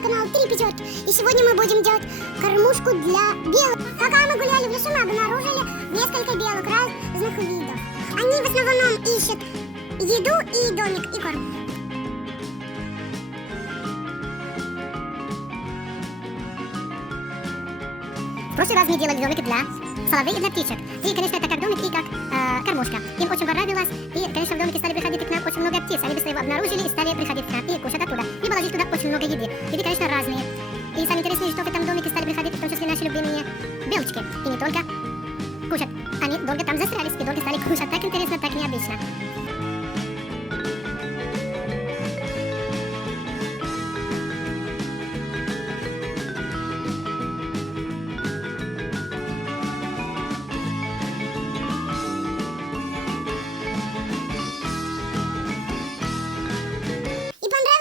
вами канал Три Пятерки. И сегодня мы будем делать кормушку для белок. Пока мы гуляли в лесу, мы обнаружили несколько белок разных видов. Они в основном ищут еду и домик, и корм. В прошлый раз мы делали домики для соловей и для птичек. И, конечно, это как домик и как кормушка. Им очень понравилось. И, конечно, в домике стали приходить к нам очень много птиц. Они быстро его обнаружили и стали приходить к нам и кушать оттуда. И положить туда очень много еды. Еды, конечно, разные. И самое интересное, что в этом домике стали приходить, в том числе наши любимые белочки. И не только кушать. Они долго там застрялись и долго стали кушать. Так интересно, так необычно.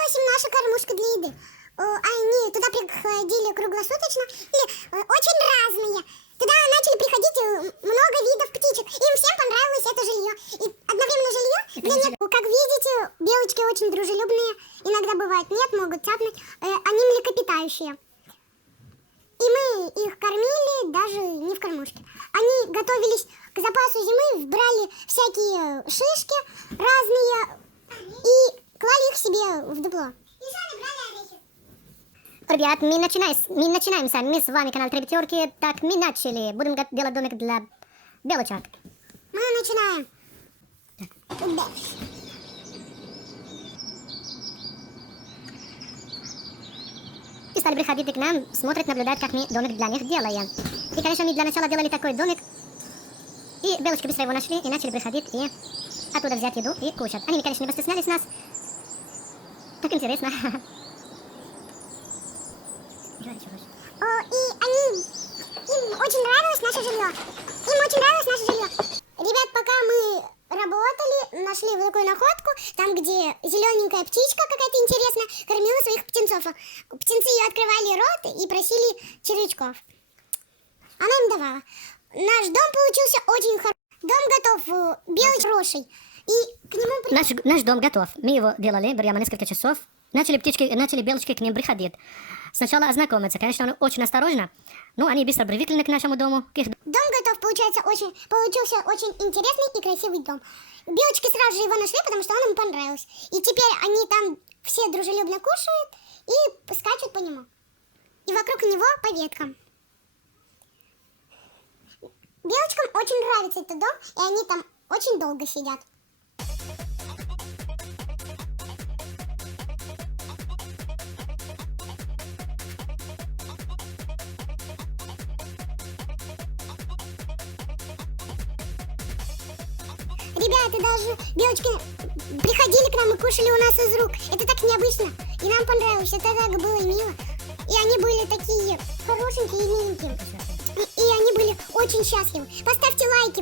Наша кормушка для еды. Они туда приходили круглосуточно и очень разные. Туда начали приходить много видов птичек. Им всем понравилось это жилье. И одновременно жилье для них. Как видите, белочки очень дружелюбные. Иногда бывает нет, могут цапнуть. Они млекопитающие. И мы их кормили даже не в кормушке. Они готовились к запасу зимы, брали всякие шишки разные и клали их себе в дупло. Ребят, мы начинаем сами. Мы с вами канал Три Пятерки. Так, мы начали. Будем делать домик для белочек. Мы начинаем. И стали приходить к нам, смотрят, наблюдают, как мы домик для них делаем. И, конечно, мы для начала делали такой домик. И белочки быстро его нашли и начали приходить и оттуда взять еду и кушать. Они, конечно, не постеснялись нас. Так интересно. Им очень нравилось наше жилье. Ребят, пока мы работали, нашли вот такую находку, там, где зелененькая птичка какая-то интересная кормила своих птенцов. Птенцы ее открывали рот и просили червячков. Она им давала. Наш дом получился очень хороший. Дом готов, белый, хороший. И к нему... Наш дом готов. Мы его делали прямо несколько часов. Начали белочки к ним приходить. Сначала ознакомиться. Конечно, он очень осторожно, но они быстро привыкли к нашему дому. Дом готов, получился очень интересный и красивый дом. Белочки сразу же его нашли, потому что он им понравился. И теперь они там все дружелюбно кушают и скачут по нему. И вокруг него по веткам. Белочкам очень нравится этот дом, и они там очень долго сидят. Ребята, даже белочки приходили к нам и кушали у нас из рук. Это так необычно. И нам понравилось. Это так было мило. И они были такие хорошенькие и миленькие. И они были очень счастливы. Поставьте лайки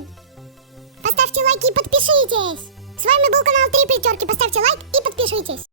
и подпишитесь. С вами был канал Три Пятерки. Поставьте лайк и подпишитесь.